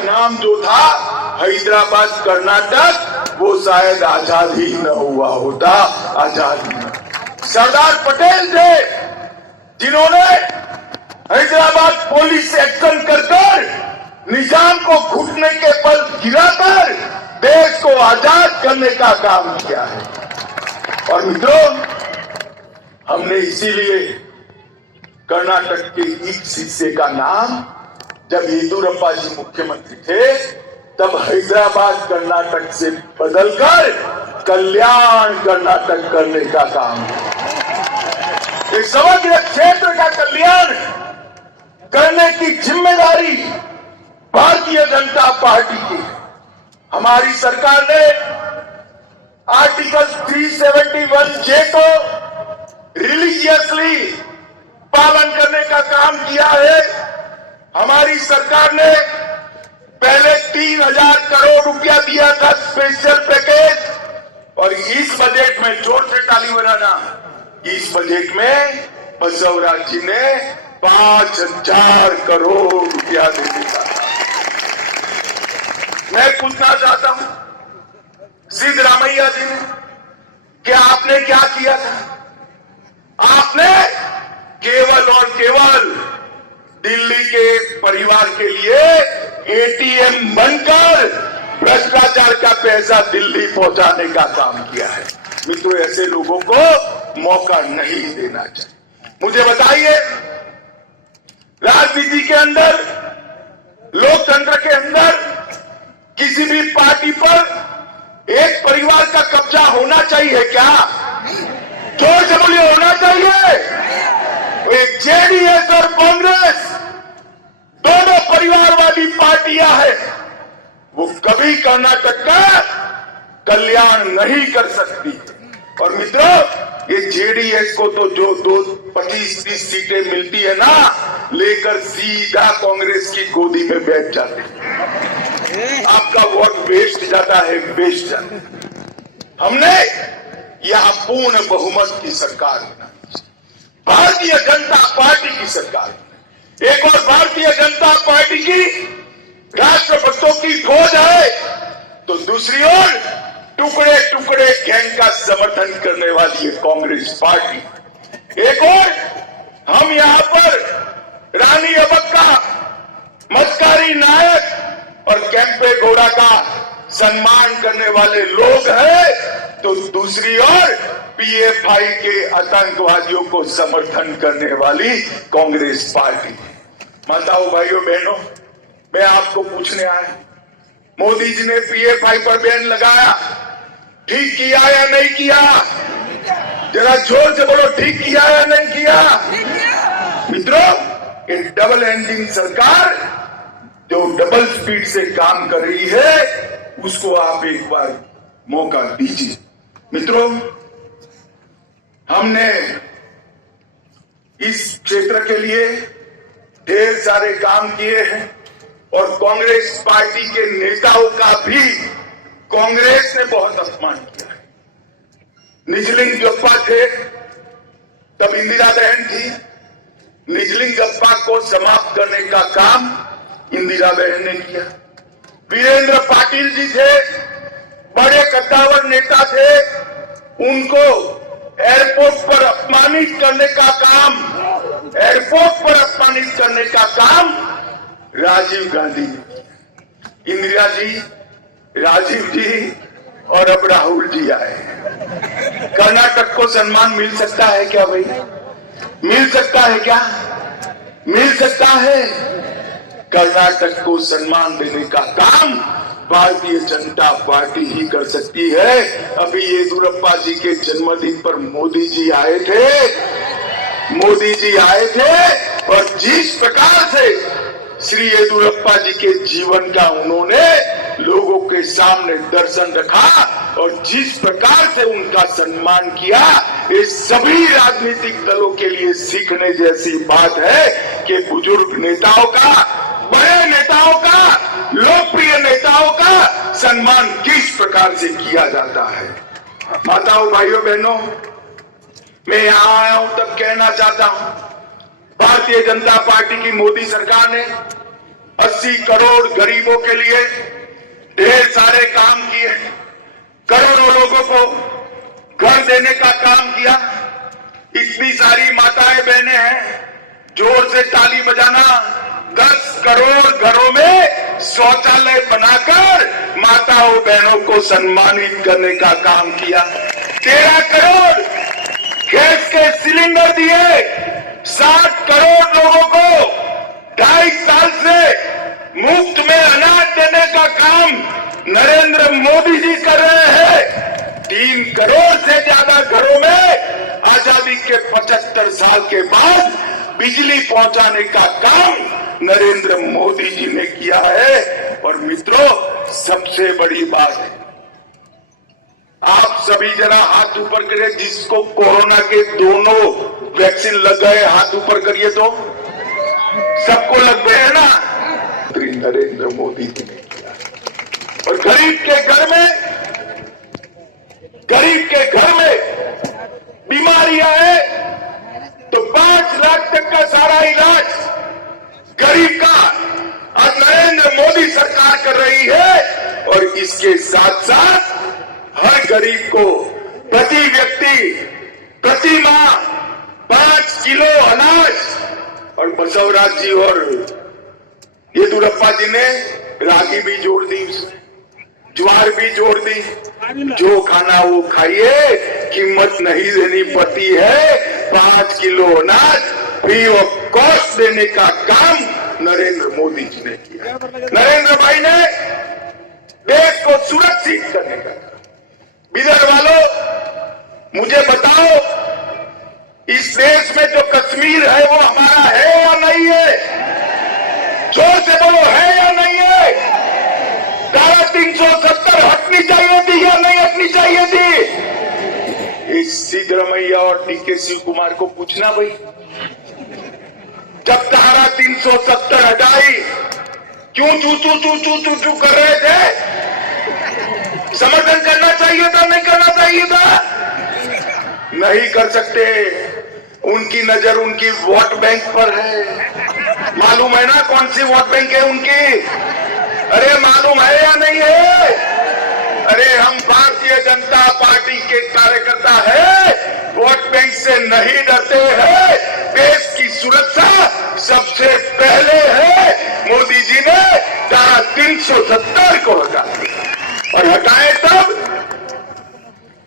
नाम जो था हैदराबाद कर्नाटक, वो शायद आजाद ही न हुआ होता। आजाद ही न। सरदार पटेल थे जिन्होंने हैदराबाद पुलिस एक्शन कर निजाम को घुटने के बल गिराकर देश को आजाद करने का काम किया है। और मित्रों, हमने इसीलिए कर्नाटक के इस हिस्से का नाम, जब येदियुरप्पा जी मुख्यमंत्री थे तब हैदराबाद कर्नाटक से बदलकर कल्याण कर्नाटक करने का काम किया। इस समग्र क्षेत्र का कल्याण करने की जिम्मेदारी भारतीय जनता पार्टी की है। हमारी सरकार ने आर्टिकल 371(j) को रिलीजियसली पालन करने का काम किया है। हमारी सरकार ने पहले 3000 करोड़ रुपया दिया था स्पेशल पैकेज, और इस बजट में, जोर से ताली बजाना, इस बजट में बसवराज जी ने 5000 करोड़ रुपया दे दिया। मैं पूछना चाहता हूं सिद्धरामैया जी ने, कि आपने क्या किया था? आपने केवल और केवल दिल्ली के परिवार के लिए एटीएम बनकर भ्रष्टाचार का पैसा दिल्ली पहुंचाने का काम किया है। मित्रों, ऐसे लोगों को मौका नहीं देना चाहिए। मुझे बताइए, राजनीति के अंदर, लोकतंत्र के अंदर किसी भी पार्टी पर एक परिवार का कब्जा होना चाहिए क्या? जोर से बोलिए, होना चाहिए। एक जेडीएस और कांग्रेस दोनों परिवारवादी पार्टियां हैं, वो कभी कर्नाटक का कल्याण नहीं कर सकती। और मित्रों, ये जेडीएस को तो जो 25-30 सीटें मिलती है ना, लेकर सीधा कांग्रेस की गोदी में बैठ जाते हैं। आपका वोट वेस्ट जाता है, वेस्ट जाता है। हमने यहां पूर्ण बहुमत की सरकार बनाई, भारतीय जनता पार्टी की सरकार। एक और भारतीय जनता पार्टी की राष्ट्रभक्तों की फौज है, तो दूसरी ओर टुकड़े टुकड़े गैंग का समर्थन करने वाली है कांग्रेस पार्टी। एक और हम यहां पर रानी अब्बक्का, मस्कारी नायक और केम्पे गौड़ा का सम्मान करने वाले लोग हैं, तो दूसरी ओर पीएफआई के आतंकवादियों को समर्थन करने वाली कांग्रेस पार्टी। माताओं, भाइयों, बहनों, मैं आपको पूछने आया, मोदी जी ने पीएफआई पर बैन लगाया, ठीक किया या नहीं किया? जरा जोर से बोलो, ठीक किया या नहीं किया? मित्रों, ये डबल इंजन सरकार जो डबल स्पीड से काम कर रही है, उसको आप एक बार मौका दीजिए। मित्रों, हमने इस क्षेत्र के लिए ढेर सारे काम किए हैं, और कांग्रेस पार्टी के नेताओं का भी कांग्रेस ने बहुत अपमान किया है। निजलिंगप्पा थे तब इंदिरा बहन थी, निजलिंगप्पा को समाप्त करने का काम इंदिरा बहन ने किया। वीरेंद्र पाटिल जी थे, बड़े कद्दावर नेता थे, उनको एयरपोर्ट पर अपमानित करने का काम, एयरपोर्ट पर अपमानित करने का काम राजीव गांधी ने। इंदिरा जी, राजीव जी और अब राहुल जी आए। कर्नाटक को सम्मान मिल सकता है क्या भाई? मिल सकता है क्या? मिल सकता है। कर्नाटक को सम्मान देने का काम भारतीय जनता पार्टी ही कर सकती है। अभी येदियुरप्पा जी के जन्मदिन पर मोदी जी आए थे, और जिस प्रकार से श्री येदियुरप्पा जी के जीवन का उन्होंने लोगों के सामने दर्शन रखा और जिस प्रकार से उनका सम्मान किया, ये सभी राजनीतिक दलों के लिए सीखने जैसी बात है कि बुजुर्ग नेताओं का, बड़े नेताओं का, लोकप्रिय नेताओं का सम्मान किस प्रकार से किया जाता है। माताओं, भाइयों, बहनों, मैं यहां आया हूं तब कहना चाहता हूं, भारतीय जनता पार्टी की मोदी सरकार ने 80 करोड़ गरीबों के लिए ढेर सारे काम किए, करोड़ों लोगों को घर देने का काम किया। इतनी सारी माताएं बहनें हैं, जोर से ताली बजाना। 10 करोड़ घरों में शौचालय बनाकर माताओं बहनों को सम्मानित करने का काम किया। 13 करोड़ गैस के सिलेंडर दिए। 60 करोड़ लोगों को 2.5 साल से मुफ्त में अनाज देने का काम नरेंद्र मोदी जी कर रहे हैं। 3 करोड़ से ज्यादा घरों में आजादी के 75 साल के बाद बिजली पहुंचाने का काम नरेंद्र मोदी जी ने किया है। और मित्रों, सबसे बड़ी बात है, आप सभी जरा हाथ ऊपर करें। जिसको कोरोना के दोनों वैक्सीन लग गए, हाथ ऊपर करिए तो। सबको लग गए है ना? नरेंद्र मोदी जी ने किया। और गरीब के घर में बीमारियां है तो 5 लाख तक का सारा इलाज गरीब का आज नरेंद्र मोदी सरकार कर रही है। और इसके साथ साथ हर गरीब को प्रति व्यक्ति प्रति माह 5 किलो अनाज। और बसवराज जी और येदुरप्पा जी ने रागी भी जोड़ दी, ज्वार भी जोड़ दी। जो खाना वो खाइए, कीमत नहीं देनी पड़ती है। 5 किलो अनाज फ्री ऑफ कॉस्ट देने का काम नरेंद्र मोदी जी ने किया। नरेंद्र भाई ने देश को सुरक्षित करने का। बिदर वालों, मुझे बताओ, इस देश में जो कश्मीर है वो हमारा है या नहीं है? जोर से बोलो, है या नहीं है? धारा 370 हटनी चाहिए थी या नहीं हटनी चाहिए थी? इस सिद्धरमैया और डीके शिव कुमार को पूछना भाई, जब धारा 370 हटाई क्यों चू कर रहे थे? समर्थन करना चाहिए था, नहीं करना चाहिए था? नहीं कर सकते। उनकी नजर उनकी वोट बैंक पर है। मालूम है ना कौन सी वोट बैंक है उनकी? अरे मालूम है या नहीं है? अरे हम भारतीय जनता पार्टी के कार्यकर्ता है, वोट बैंक से नहीं डरते हैं। देश की सुरक्षा सबसे पहले है। मोदी जी ने धारा 370 को हटा दिया। और हटाए तब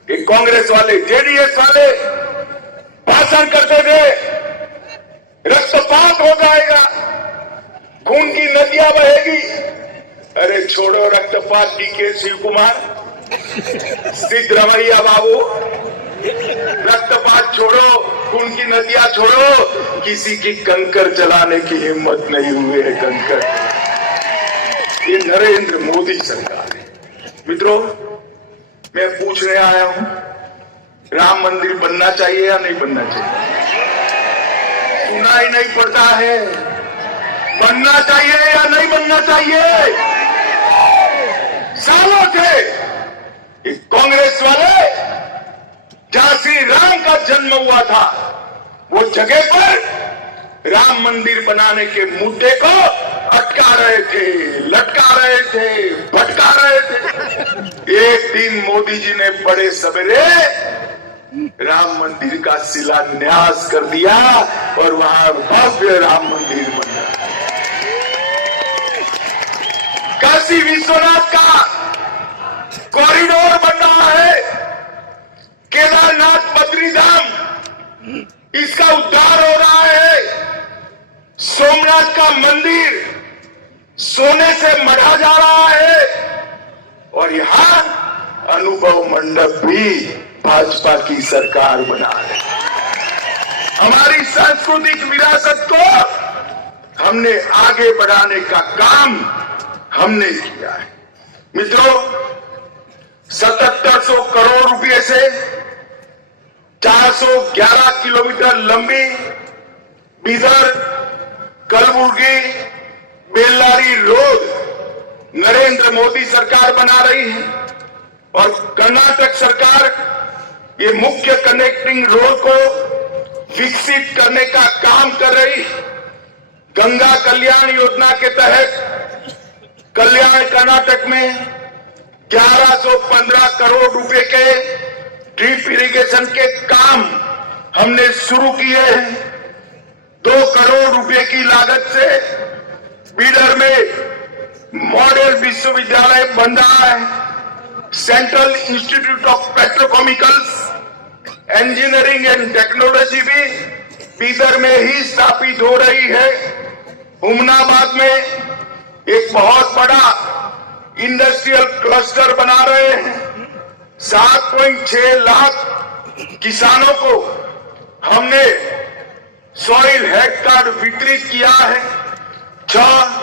ये कांग्रेस वाले, जेडीएस वाले भाषण करते थे, रक्तपात हो जाएगा, खून की नदियां बहेगी। अरे छोड़ो रक्तपात, डीके शिव कुमार, सिद्धरमैया बाबू, रक्तपात छोड़ो, खून की नदियां छोड़ो। किसी की कंकर चलाने की हिम्मत नहीं हुई है। कंकर, ये नरेंद्र मोदी सरकार है। मित्रों, मैं पूछने आया हूं, राम मंदिर बनना चाहिए या नहीं बनना चाहिए? सुना ही नहीं पड़ता है। बनना चाहिए या नहीं बनना चाहिए? सालों से कांग्रेस वाले, जहां श्री राम का जन्म हुआ था, वो जगह पर राम मंदिर बनाने के मुद्दे को अटका रहे थे, लटका रहे थे, भटका रहे थे। एक दिन मोदी जी ने बड़े सवेरे राम मंदिर का शिलान्यास कर दिया और वहां भव्य राम मंदिर बन गया। काशी विश्वनाथ का कॉरिडोर बन रहा है। केदारनाथ बद्रीधाम, इसका उद्धार हो रहा है। सोमनाथ का मंदिर सोने से मढ़ा जा रहा है। और यहां अनुभव मंडप भी भाजपा की सरकार बना है। हमारी सांस्कृतिक विरासत को हमने आगे बढ़ाने का काम हमने किया है। मित्रों, 7700 करोड़ रुपए से 411 किलोमीटर लंबी बीदर कलबुर्गी बेल्लारी रोड नरेंद्र मोदी सरकार बना रही है। और कर्नाटक सरकार ये मुख्य कनेक्टिंग रोड को विकसित करने का काम कर रही है। गंगा कल्याण योजना के तहत कल्याण कर्नाटक में 1115 करोड़ रुपए के ड्रिप इरिगेशन के काम हमने शुरू किए हैं। 2 करोड़ रुपए की लागत से बीदर में मॉडल विश्वविद्यालय बन रहा है। Central institute of petrochemicals engineering and technology भी बीदर में ही स्थापित हो रही है। हुमनाबाद में एक बहुत बड़ा इंडस्ट्रियल क्लस्टर बना रहे हैं। 7.6 लाख किसानों को हमने सॉइल हेल्थ कार्ड वितरित किया है। 6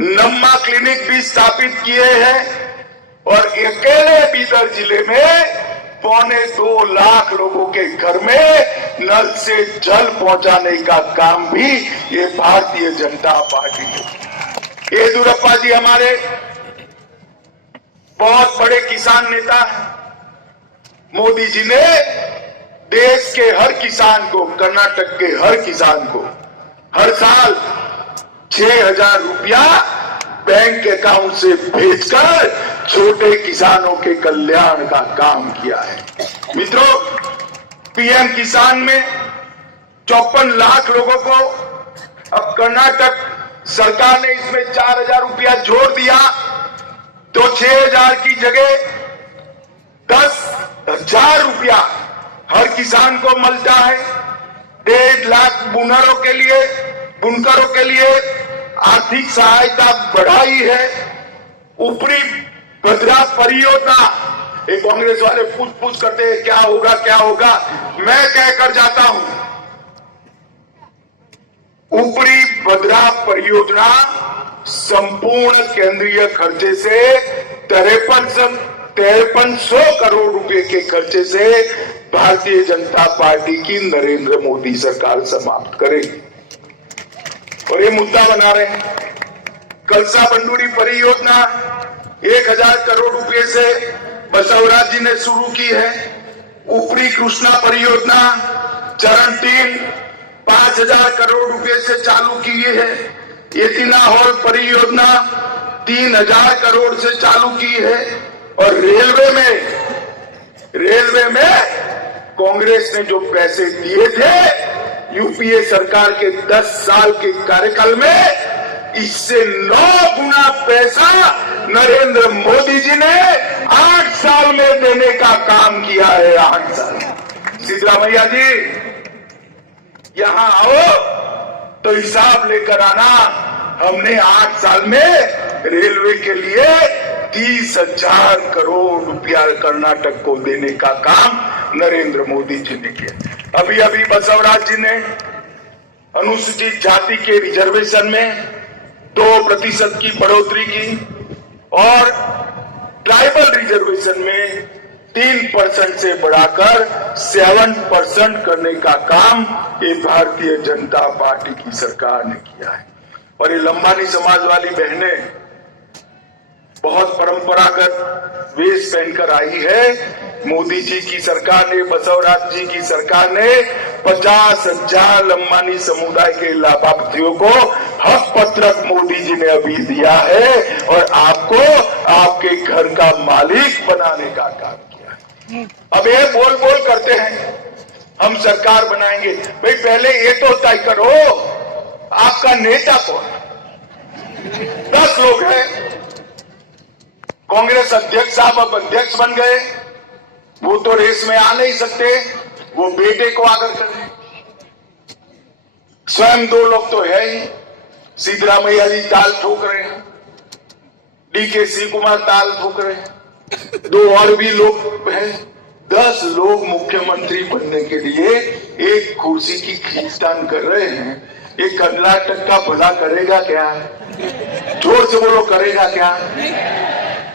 नम्मा क्लिनिक भी स्थापित किए हैं और अकेले बीदर जिले में 2.25 लाख लोगों के घर में नल से जल पहुंचाने का काम भी ये भारतीय जनता पार्टी की। येदियुरप्पा जी हमारे बहुत बड़े किसान नेता हैं। मोदी जी ने देश के हर किसान को, कर्नाटक के हर किसान को हर साल 6,000 रुपया बैंक अकाउंट से भेजकर छोटे किसानों के कल्याण का काम किया है। मित्रों, पीएम किसान में 54 लाख लोगों को अब कर्नाटक सरकार ने इसमें 4,000 रुपया जोड़ दिया तो 6,000 की जगह 10,000 रुपया हर किसान को मिलता है। 1.5 लाख बुनकरों के लिए आर्थिक सहायता बढ़ाई है। ऊपरी भद्रा परियोजना, एक कांग्रेस वाले पूछ करते हैं क्या होगा क्या होगा, मैं कहकर जाता हूं, ऊपरी भद्रा परियोजना संपूर्ण केंद्रीय खर्चे से 5300 करोड़ रुपए के खर्चे से भारतीय जनता पार्टी की नरेंद्र मोदी सरकार समाप्त करेगी। और ये मुद्दा बना रहे हैं। कलसा बंडूरी परियोजना 1000 करोड़ रुपए से बसवराज जी ने शुरू की है। ऊपरी कृष्णा परियोजना चरण 3 5,000 करोड़ रुपए से चालू की है। एतिना हॉल परियोजना 3,000 करोड़ से चालू की है। और रेलवे में कांग्रेस ने जो पैसे दिए थे यूपीए सरकार के 10 साल के कार्यकाल में, इससे 9 गुना पैसा नरेंद्र मोदी जी ने 8 साल में देने का काम किया है। 8 साल। सिद्धरामैया जी यहां आओ तो हिसाब लेकर आना। हमने 8 साल में रेलवे के लिए 30,000 करोड़ रुपया कर्नाटक को देने का काम नरेंद्र मोदी जी ने किया। अभी बसवराज जी ने अनुसूचित जाति के रिजर्वेशन में 2% की बढ़ोतरी की और ट्राइबल रिजर्वेशन में 3% से बढ़ाकर 7% करने का काम ये भारतीय जनता पार्टी की सरकार ने किया है। और ये लंबानी समाज वाली बहनें बहुत परंपरागत वेश पहनकर आई है। मोदी जी की सरकार ने, बसवराज जी की सरकार ने 50,000 लंबानी समुदाय के लाभार्थियों को हक पत्रक मोदी जी ने अभी दिया है और आपको आपके घर का मालिक बनाने का काम किया है। अब ये बोल करते हैं हम सरकार बनाएंगे। भाई पहले ये तो तय करो आपका नेता कौन। 10 लोग हैं। कांग्रेस अध्यक्ष साहब अब अध्यक्ष बन गए, वो तो रेस में आ नहीं सकते, वो बेटे को आगर करें। स्वयं 2 लोग तो है ही, सिद्धरामैया जी ताल ठोक रहे हैं, डीके शिव कुमार ताल ठोक रहे हैं, 2 और भी लोग हैं। 10 लोग मुख्यमंत्री बनने के लिए एक कुर्सी की खींचतान कर रहे हैं। ये कर्नाटक का भला करेगा क्या? जोर से बोलो, करेगा क्या?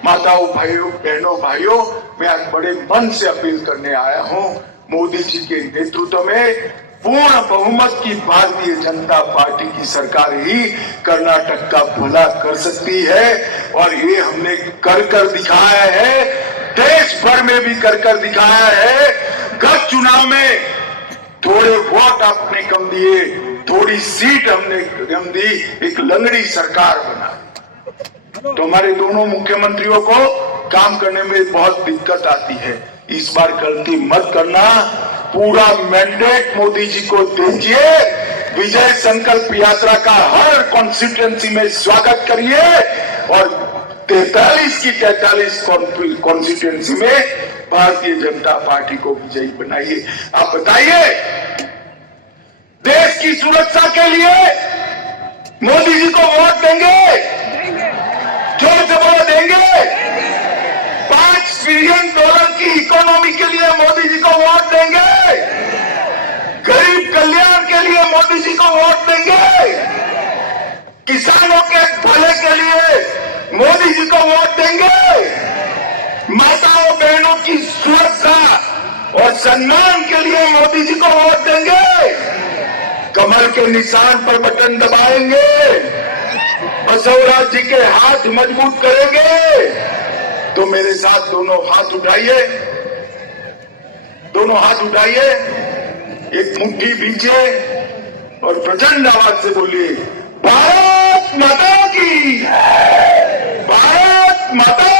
माताओं, भाइयों, बहनों, भाइयों, मैं आज बड़े मन से अपील करने आया हूं। मोदी जी के नेतृत्व में पूर्ण बहुमत की भारतीय जनता पार्टी की सरकार ही कर्नाटक का भला कर सकती है और ये हमने कर दिखाया है। देश भर में भी कर दिखाया है। गत चुनाव में थोड़े वोट आपने कम दिए, थोड़ी सीट हम दी, एक लंगड़ी सरकार बना, तो हमारे दोनों मुख्यमंत्रियों को काम करने में बहुत दिक्कत आती है। इस बार गलती मत करना, पूरा मैंडेट मोदी जी को दीजिए, विजय संकल्प यात्रा का हर कॉन्स्टिट्यूएंसी में स्वागत करिए और 43 की 43 कॉन्स्टिट्यूएंसी में भारतीय जनता पार्टी को विजयी बनाइए। आप बताइए, देश की सुरक्षा के लिए मोदी जी को वोट देंगे? जोर से बोलो, देंगे? $5 ट्रिलियन की इकोनॉमी के लिए मोदी जी को वोट देंगे? गरीब कल्याण के लिए मोदी जी को वोट देंगे? किसानों के भले के लिए मोदी जी को वोट देंगे? माताओं बहनों की सुरक्षा और सम्मान के लिए मोदी जी को वोट देंगे? कमल के निशान पर बटन दबाएंगे, बसवराज जी के हाथ मजबूत करेंगे? तो मेरे साथ दोनों हाथ उठाइए, दोनों हाथ उठाइए, एक मुट्ठी भीजिए और प्रचंड आवाज से बोलिए, भारत माता की, भारत माता